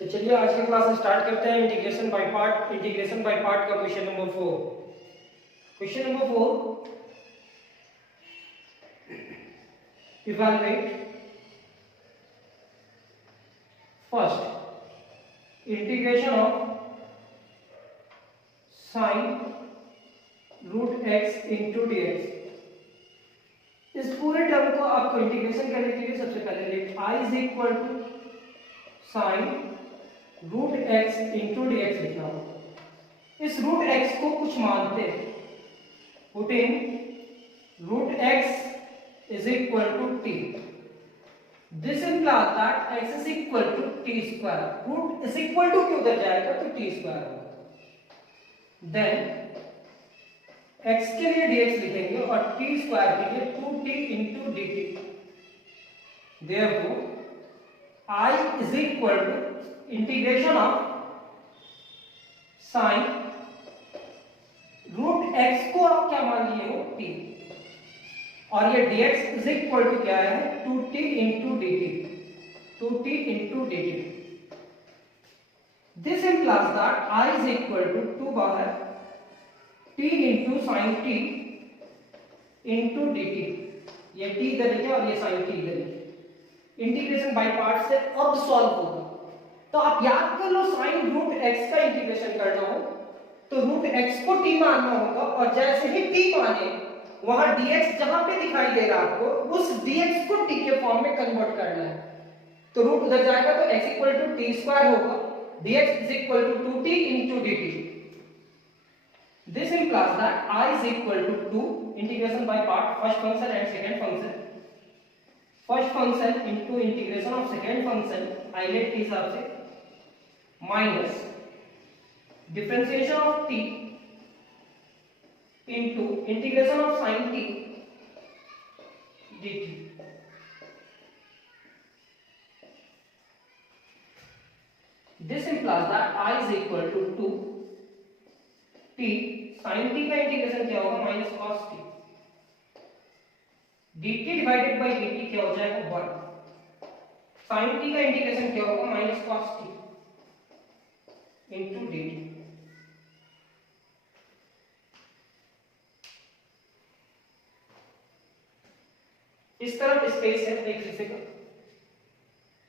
तो चलिए आज की क्लास स्टार्ट करते हैं। इंटीग्रेशन बाय पार्ट का question number 4। Question number 4, evaluate first integration of sine root x into d x. इस पूरे टर्म को आपको इंटीग्रेशन करने के लिए सबसे पहले let I is equal to sine root x into d x लिखना होगा। इस रूट एक्स को कुछ मानते हैं, putting root x is equal to t. This implies that x is equal to t square. Root is equal to क्यों उधर जाएगा तो t स्क्वायर होगा। देन x के लिए dx लिखेंगे और t स्क्वायर के लिए 2t into dt। therefore I is equal to integration of sine root x को आप क्या मान लिए हो t, और ये dx इज इक्वल टू क्या है 2t into dt। 2t into dt। This implies that I is equal to 2 बाहर t into sin t into dt। ये t इधर लिखे और ये sin t इधर लिखे। इंटीग्रेशन बाय पार्ट से अब सॉल्व होगा। तो आप याद कर लो, साइन रूट एक्स का इंटीग्रेशन करना हो तो रूट एक्स को t मानना होगा, और जैसे ही t माने वहां dx जहां पे दिखाई दे रहा आपको उस dx को t के फॉर्म में कन्वर्ट करना है। तो रूट उधर जाएगा तो x equal to t square होगा, dx is equal to 2t into dt। This implies that I is equal to 2 integration by part first function and second function. First function into integration of second function ILATE के हिसाब से minus differentiation of t into integration of sin t dt। This implies that I is equal to 2 t sin t का integration क्या होगा minus cos t dt divided by dt क्या हो जाएगा 1। sin t का इंटीग्रेशन क्या होगा minus cos t into dt। इस तरफ स्पेस है एक हिस्से का,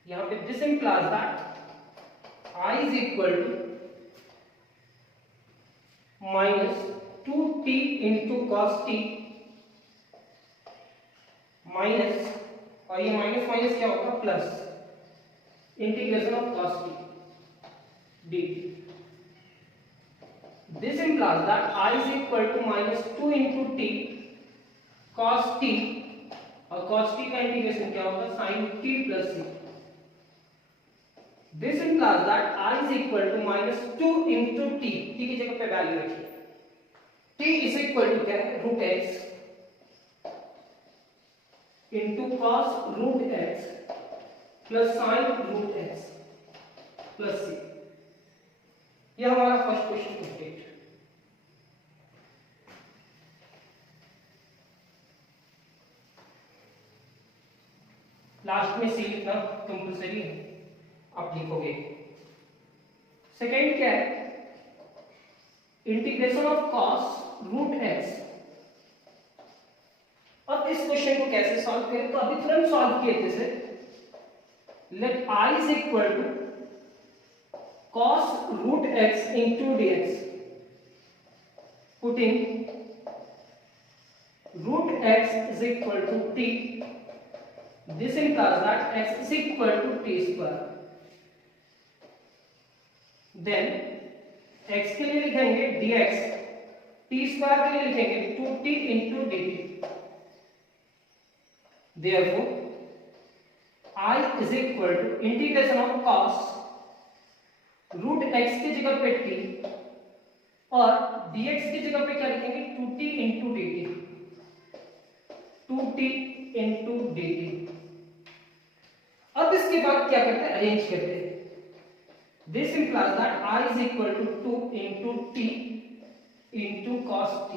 यहां पे this implies that I is equal to minus 2t into cos t minus, और ये माइनस माइनस क्या होगा plus integration of cos t dt। This implies that I is equal to minus 2 into t cos t, और cos t का integration क्या होगा sin t plus c। This implies that I is equal to minus 2 into t की जगह पे value रखिए। t is equal to क्या है root x into cos root x plus sin root x plus c। यह हमारा first question complete. Last में सी लिखना कंपल्सरी है, आप लिखोगे। सेकेंड क्या है integration of cos root x। अब इस क्वेश्चन को कैसे सॉल्व करें, तो अभी तुरंत सॉल्व किए थे से let I is equal to cos root x into dx। put in root x is equal to t। this implies that x is equal to t square। then x के लिए लिखेंगे dx, t square के लिए लिखेंगे 2t into dt। therefore I is equal to integration of cos root x की जगह पे t और dx की जगह पे क्या लिखेंगे 2t into dt। 2t into dt। अब इसके बाद क्या करते हैं अरेंज करते हैं। This implies that I is equal to 2 into t into cos t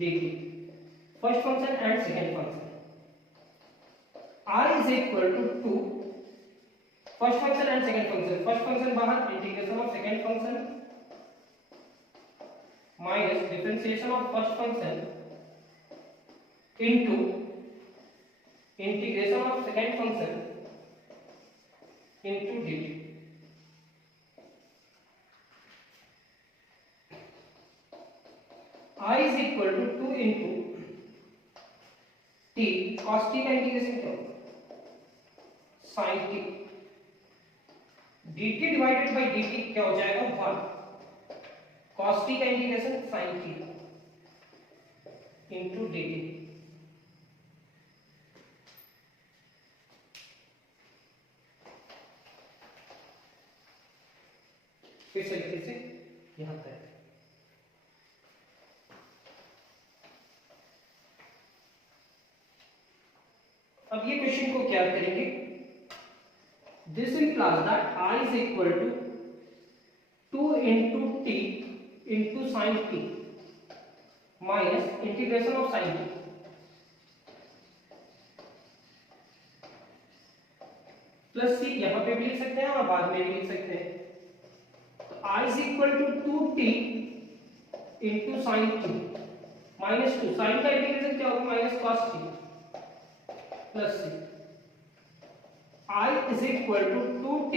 dt। First function and second function. I is equal to 2 first function and second function, first function बाहर, integration of second function minus differentiation of first function into integration of second function into dt। I is equal to 2 into t cos t का integration क्या होगा sin t, dt divided by dt क्या हो जाएगा 1 cos t का integration sin t into dt। इस तरीके से यहां तक। अब ये क्वेश्चन को क्या करेंगे, this implies that I is equal to 2 into t into sin t minus integration of sin t plus c, यहां पे भी लिख सकते हैं और बाद में भी लिख सकते हैं। तो I is equal to 2t into sin t minus 2, sin का इंटीग्रेशन क्या होगा minus cos t plus c। I is equal to 2t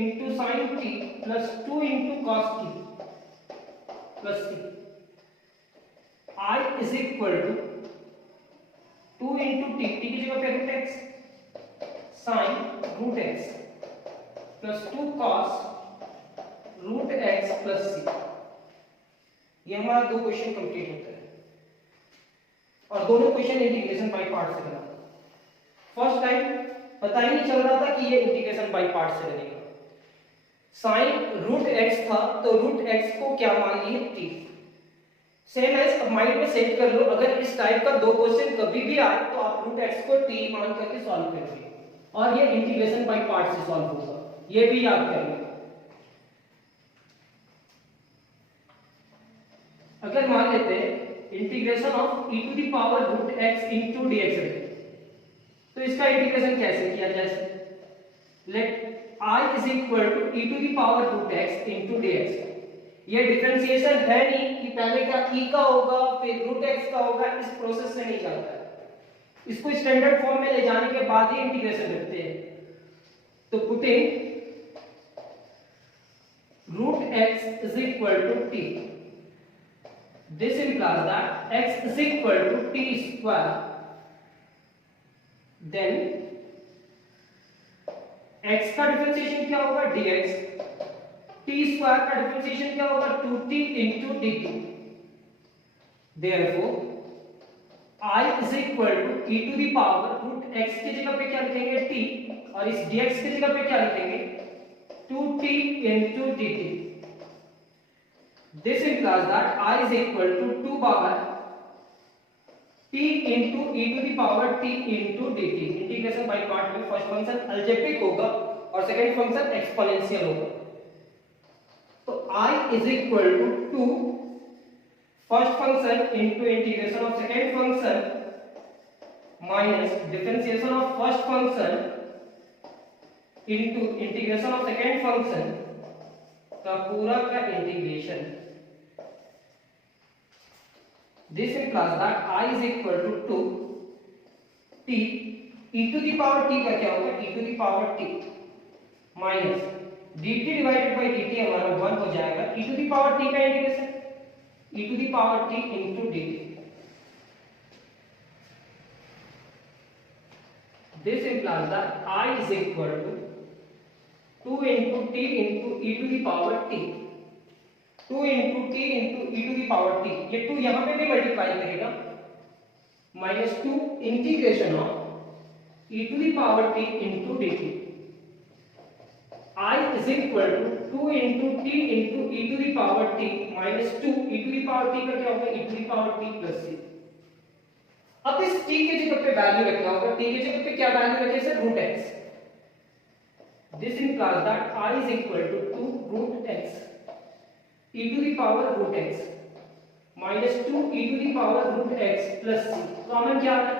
into sin t plus 2 into cos t plus c। I is equal to 2 into t, t की जगह पे root x sin root x plus 2 cos root x plus c। ये हमारा दो question complete होता है और दोनों क्वेश्चन इंटीग्रेशन बाय पार्ट से बना। फर्स्ट टाइम पता ही नहीं चल रहा था कि ये इंटीग्रेशन बाय पार्ट से बनेगा। साइन रूट x था तो रूट x को क्या मान लिए t। सेम एज अब माइंड में सेट कर लो, अगर इस टाइप का दो क्वेश्चन कभी भी आए तो आप रूट x को t मान करके सॉल्व करोगे और ये इंटीग्रेशन बाय पार्ट से सॉल्व होगा, ये भी याद कर लो। अगर मान लेते हैं integration of e to the power root x into dx है तो इसका इंटीग्रेशन कैसे किया जाए, let I is equal to e to the power root x into dx। ये डिफरेंशिएशन है नहीं कि पहले क्या e का होगा फिर रूट x का होगा, इस प्रोसेस से नहीं चलता है। इसको स्टैंडर्ड फॉर्म में ले जाने के बाद ही इंटीग्रेशन करते हैं। तो putting root x is equal to t, this implies that x is equal to t square, then x का डिफरेंशिएशन क्या होगा dx, t स्क्वायर का डिफरेंशिएशन क्या होगा 2t into dt। therefore I is equal to e to the power root x की जगह पे क्या लिखेंगे t और इस dx की जगह पे क्या लिखेंगे 2t into dt। This implies that I is equal to 2 power t into e to the power t into dt। Integration by part में फर्स्ट फंक्शन अलजेब्रिक होगा और सेकंड फंक्शन एक्सपोनेंशियल होगा। तो I is equal to 2 first function into integration of second function minus differentiation of first function into integration of second function का पूरा का integration. This implies that I is equal to 2 t e to the power t का क्या होगा e to the power t minus dt divided by dt हमारा 1 हो जाएगा e to the power t का integration e to the power t into dt। This implies that I is equal to 2 into t into e to the power t, 2 into t into e to the power t, ये 2 यहां पे भी multiply करेगा minus 2 integration of e to the power t into dt। I is equal to 2 into t into e to the power t minus 2 e to the power t का क्या होगा e to the power t plus c। अब इस t के जगह पे value रखना होगा, t के जगह पे क्या वैल्यू रखे sir root x। This implies that I is equal to 2 root x e to the power root x minus 2 e to the power root x plus c। Common क्या है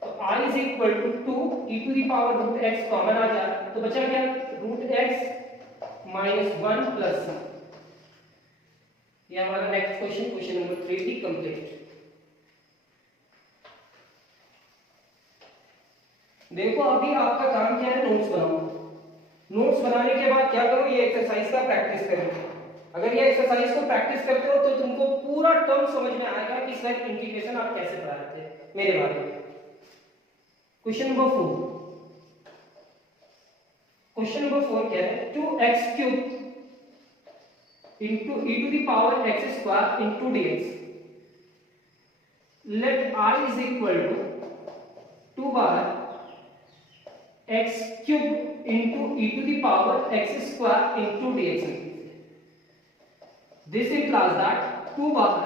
तो I is equal to 2 e to the power root x common आ जाए तो बचा क्या root x minus 1 plus c। ये हमारा नेक्स्ट क्वेश्चन, क्वेश्चन नंबर 3 भी कंप्लीट। देखो अभी आपका काम क्या है, नोट्स बनाओ। नोट्स बनाने के बाद क्या करो, ये एक्सरसाइज का प्रैक्टिस करो। अगर ये एक्सरसाइज को प्रैक्टिस करते हो तो तुमको पूरा टर्म समझ में आएगा कि इसका इंटीग्रेशन आप कैसे पढ़ाते हैं मेरे बारे में। क्वेश्चन नंबर 4, क्वेश्चन नंबर 4 क्या है, 2x cube into e to the power x square into dx, let I is equal to 2 bar x cube into e to the power x square into dx। This implies that 2 bar,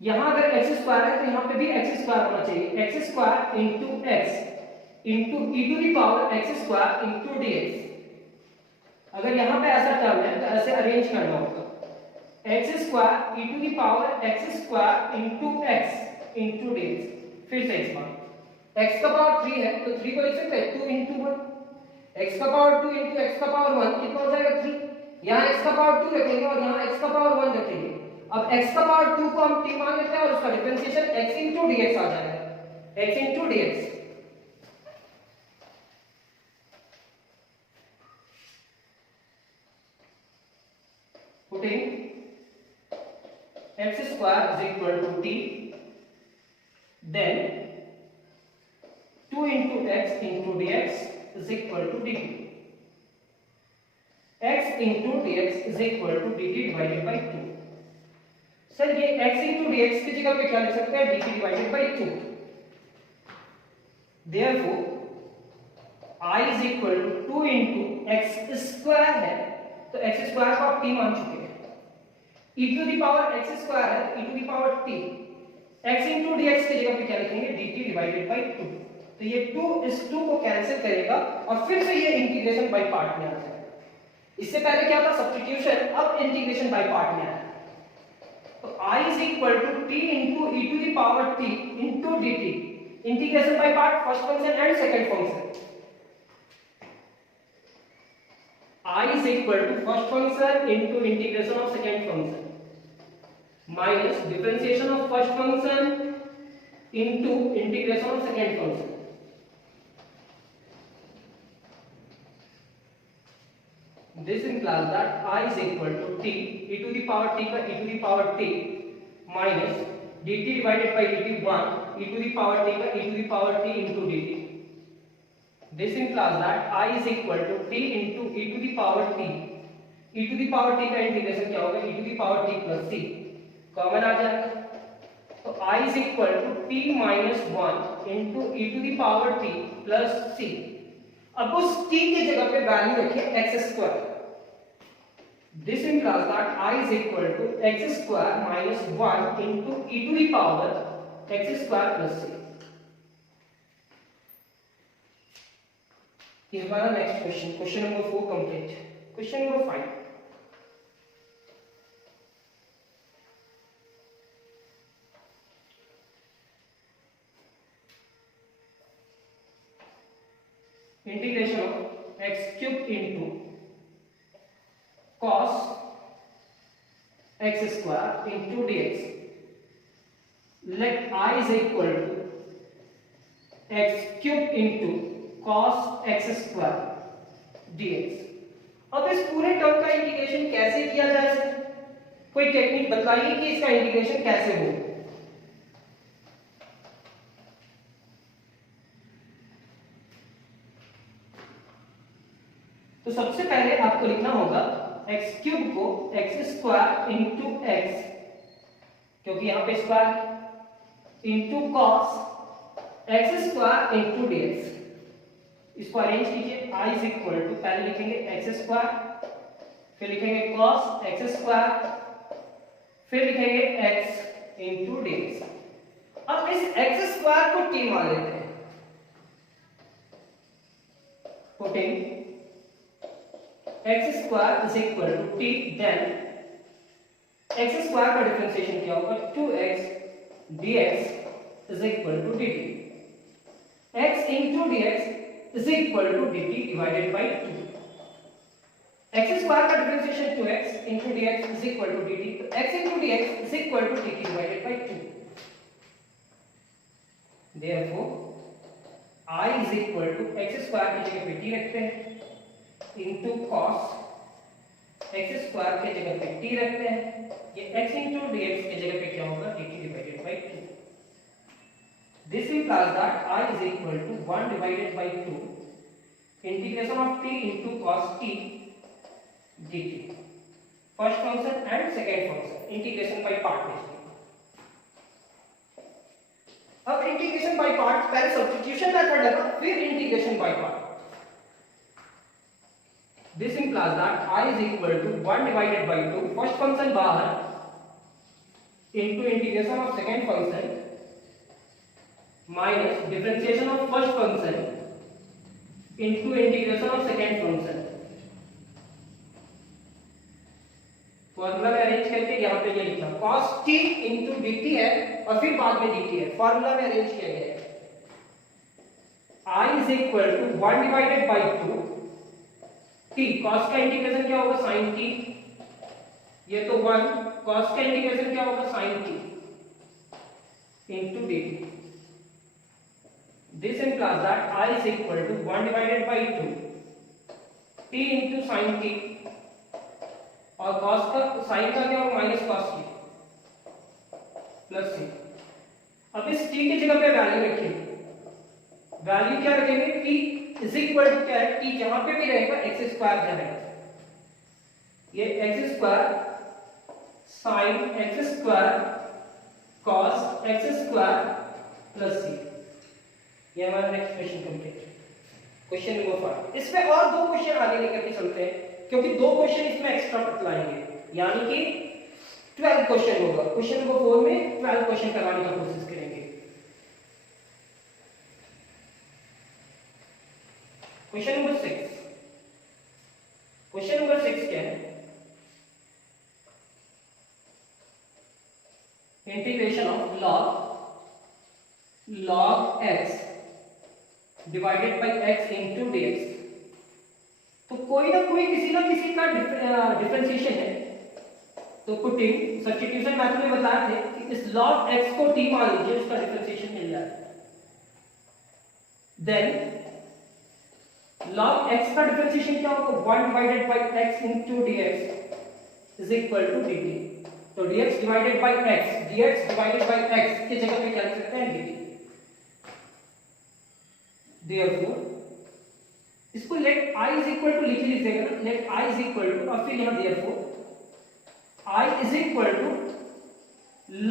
यहां अगर x square है तो यहां पे भी x square होना चाहिए, x square into x into e to the power x square into dx। अगर यहां पे ऐसा टर्म है तो ऐसे अरेंज करना होगा, x square e to the power x square into x into dx। फिर से इस बार x का पावर 3 है तो 3 को लिख सकते हैं 2 into 1, x का पावर 2 into x का पावर 1 कितना हो जाएगा 3। यहां x का पावर 2 रखेंगे और यहां x का पावर 1 रखेंगे। अब x का पावर 2 को हम t मान लेते हैं और उसका डिफरेंशिएशन x into dx आ जाएगा, x into dx। putting x square is equal to t, then 2 into x into dx is equal to dt, x into dx is equal to dt divided by 2। Sir ये x into dx की जगह पे क्या लिख सकते हैं, dt divided by 2। therefore I is equal to 2 into x square है तो x स्क्वायर को आप t मान चुके हैं, e to the power x square है e to the power t, x into dx की जगह पे क्या लिखेंगे dt डिवाइडेड बाय 2। तो ये 2 इस 2 को कैंसिल करेगा और फिर से ये इंटीग्रेशन बाय पार्ट में आ जाएगा। इससे पहले क्या था सब्स्टिट्यूशन, अब इंटीग्रेशन बाय पार्ट में आया। तो I is equal to t into e to the power t into dt, integration by part, first function and second function. I is equal to first function into integration of second function minus differentiation of first function into integration of second function। This implies that I is equal to t e to the power t का e to the power t minus dt divided by dt 1 e to the power t का e to the power t into dt। This implies that I is equal to t into e to the power t, e to the power t का integration क्या होगा e to the power t plus c, common आ जाएगा। तो I is equal to t minus 1 into e to the power t plus c। अब उस t की जगह पे वैल्यू रखिए x square. This implies that I is equal to x square minus 1 into e to the power x square plus c। ये हमारा next question, question number 4 complete. Question number 5, integration of x cube into cos x square into dx, let I is equal to x cube into cos x square dx। अब इस पूरे term का integration कैसे किया जाए sir, कोई technique बताइए कि इसका इंटीग्रेशन कैसे हो। तो सबसे पहले आपको लिखना होगा x क्यूब को x स्क्वायर इंटू x, क्योंकि यहां पे square into cos x square into dx। इसको अरेंज कीजिए, I इज इक्वल टू पहले लिखेंगे x स्क्वायर, फिर लिखेंगे cos x स्क्वायर, फिर लिखेंगे x इंटू dx। अब इस x स्क्वायर को t मान लेते हैं, putting x square is equal to t, then x square का डिफरेंशिएशन क्या होगा 2x dx is equal to dt। into dx is equal to dt divided by 2. x square का differentiation 2x into dx is equal to dt, तो x into dx is equal to dt divided by 2. Therefore I is equal to x square की जगह पे t रखते हैं into cos x square के जगह पे t रखते हैं, ये x into dx के जगह पे क्या होगा dt divided by 2. This implies that I is equal to 1 divided by 2 integration of t into cos t dt. First function and second function integration by part लीजिए. अब इंटीग्रेशन बाय पार्ट पहले substitution method लगा फिर integration by part. This implies that I is equal to 1 divided by 2 first function बाहर into integration of second function minus differentiation of first function into integration of second function. Formula में arrange करके यहाँ पे ये लिखा cos t into dt है और फिर बाद में dt है, फॉर्मूला में अरेंज किया गया है. I is equal to 1 divided by 2 t, cos का इंटीग्रेशन क्या होगा sin t, ये तो 1, cos का इंटीग्रेशन क्या होगा sin t into dt. This implies that I is equal to 1 divided by 2 t into sin t और cos का sin का क्या होगा minus cos t plus c. अब इस t की जगह पे वैल्यू रखेंगे, वैल्यू क्या रखेंगे t इज इक्वल टू क्या है, t जहां पे भी रहेगा x स्क्वायर रहेगा, ये x square sin x square cos x square plus c. ये हमारा next question complete. Question number 5. इसमें और दो क्वेश्चन आगे लेकर के चलते हैं क्योंकि दो क्वेश्चन इसमें एक्स्ट्रा बतलाएंगे, यानी कि 12 क्वेश्चन होगा. क्वेश्चन नंबर 4 में 12 क्वेश्चन कराने का कोशिश करेंगे. Question number 6. क्वेश्चन नंबर 6 क्या है, integration of log x divided by x into dx. तो कोई ना कोई किसी ना किसी का डिफरेंशिएशन है, तो पुटिंग सब्स्टिट्यूशन मेथड में बताया थे कि इस log x को t मान लीजिए, उसका डिफरेंशिएशन मिल जाए. देन log x का डिफरेंशिएशन क्या होगा 1 divided by x into dx is equal to dt. तो dx divided by x, dx divided by x की जगह पे क्या लिख सकते हैं dt. Therefore इसको let I is equal to लिख लीजिएगा ना, let I is equal to और फिर यहाँ therefore I is equal to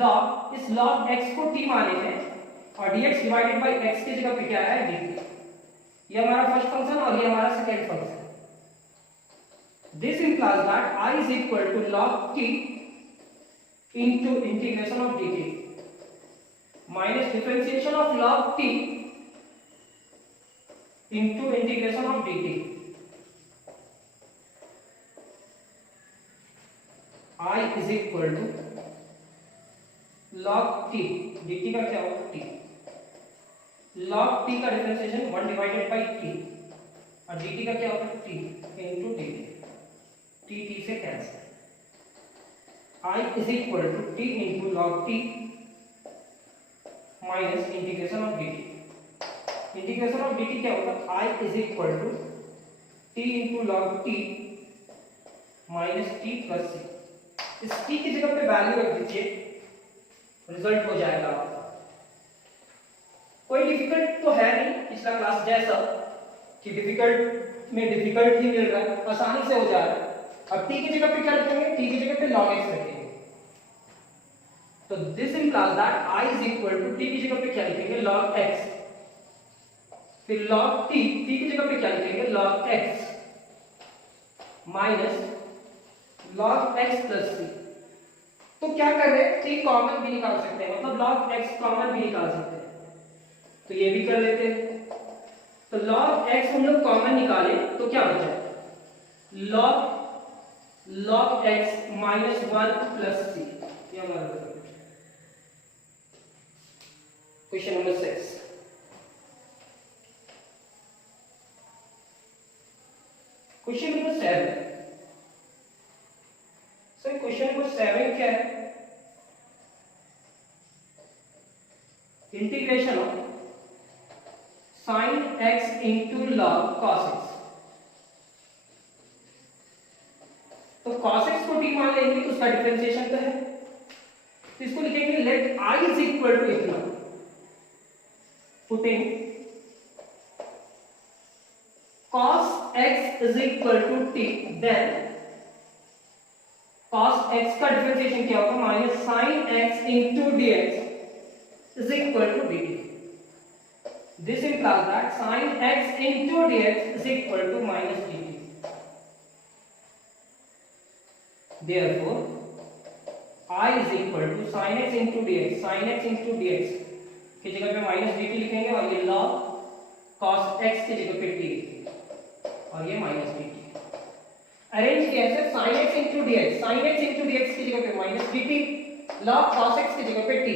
log, इस log x को t माने हैं और dx डिवाइडेड बाई x की जगह पे क्या है dt. ये हमारा फर्स्ट फंक्शन और ये हमारा second function. This implies that I is equal to log t into integration of dt minus differentiation of log t into integration of dt. I is equal to log t, dt का क्या होगा t, log t का differentiation 1 divided by t और dt का क्या होगा t into dt. t से cancel. I is equal to t into log t minus integration of dt. Integration of dt क्या होगा I is equal to t into log t minus t plus c. इस t की जगह पे value रख दीजिए, result हो जाएगा आपका. कोई डिफिकल्ट तो है नहीं, पिछला क्लास जैसा कि डिफिकल्ट में डिफिकल्ट ही मिल रहा है, आसानी से हो जा रहा है. अब t की जगह पे क्या रखेंगे, t की जगह पे log x रखेंगे. तो this implies that I is equal to t की जगह पे क्या लिखेंगे log x, फिर log t की जगह पे क्या लिखेंगे log x minus log x plus c. तो क्या कर रहे हैं, t कॉमन भी निकाल सकते हैं, मतलब log x कॉमन भी निकाल सकते हैं, तो ये भी कर लेते हैं. तो log x हम लोग कॉमन निकाले तो क्या बचा log x minus 1 plus c. ये हमारा question number 6. Question number 7। Sir question number 7 क्या है? Integration of sin x into log cos x। तो cos x को t मान लेंगे तो उसका डिफरेंशिएशन तो है, तो इसको लिखेंगे let I is equal to इतना, putting cos x is equal to t, then cos x का डिफरेंशिएशन क्या होगा? Minus sin x into dx is equal to dt। This implies that sin x into dx is equal to minus dt। Therefore, I is equal to sin x into dx, sin x into dx की जगह पे minus dt लिखेंगे और ये log cos x की जगह पे t और ये माइनस dt। अरेंज किया है sin x into dx, sin x into dx की जगह पे minus dt, log cos x की जगह पे t।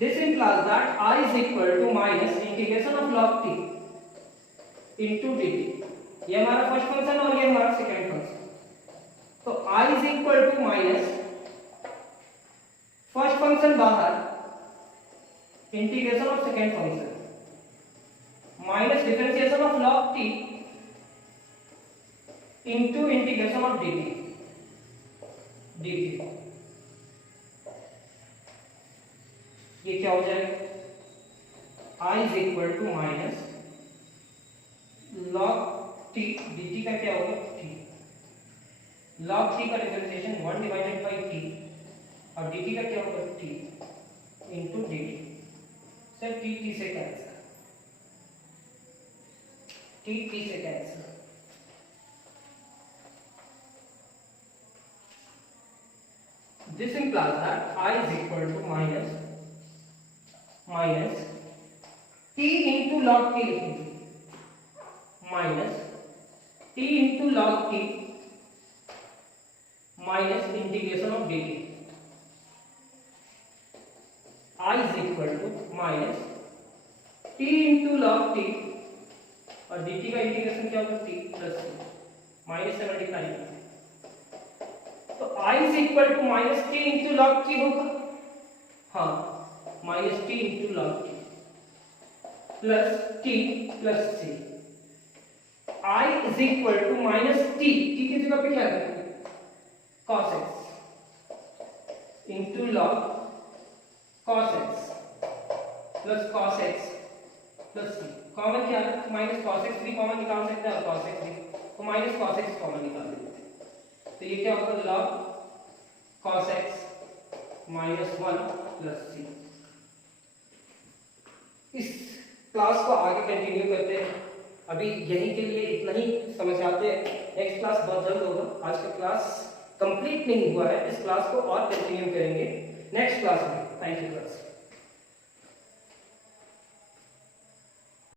This implies that I is equal to minus integration of log t into dt। ये हमारा फर्स्ट फंक्शन और ये हमारा सेकंड फंक्शन। तो I is equal to minus first function बाहर, integration of second function minus differentiation of log t into integration of dt। ये क्या हो जाएगा? I is equal to minus log t, dt का क्या होगा? t। log t का differentiation 1 divided by t और dt का क्या होगा? t into dt। Sir t से कैंसिल, t से cancel. This implies that I is equal to minus t into log t लिखेंगे, minus t into log t minus integration of dt। I is equal to minus t into log t और dt का integration क्या होगा? t plus c, minus से multiply. तो I is equal to minus t into log t होगा, हाँ minus t into log t plus t plus c। I is equal to minus t की जगह पे क्या करेंगे? cos x into log cos x plus cos x plus c। Common क्या है? Minus cos x भी कॉमन निकाल सकते हैं और cos x भी, तो माइनस cos x कॉमन निकाल देते हैं। तो ये क्या होगा? log cos x minus 1 plus c। इस क्लास को आगे कंटिन्यू करते हैं, अभी यहीं के लिए इतना ही समझ आते हैं। नेक्स्ट क्लास बहुत जल्द होगा, आज का क्लास कंप्लीट नहीं हुआ है, इस क्लास को और कंटिन्यू करेंगे नेक्स्ट क्लास में। Thank you class.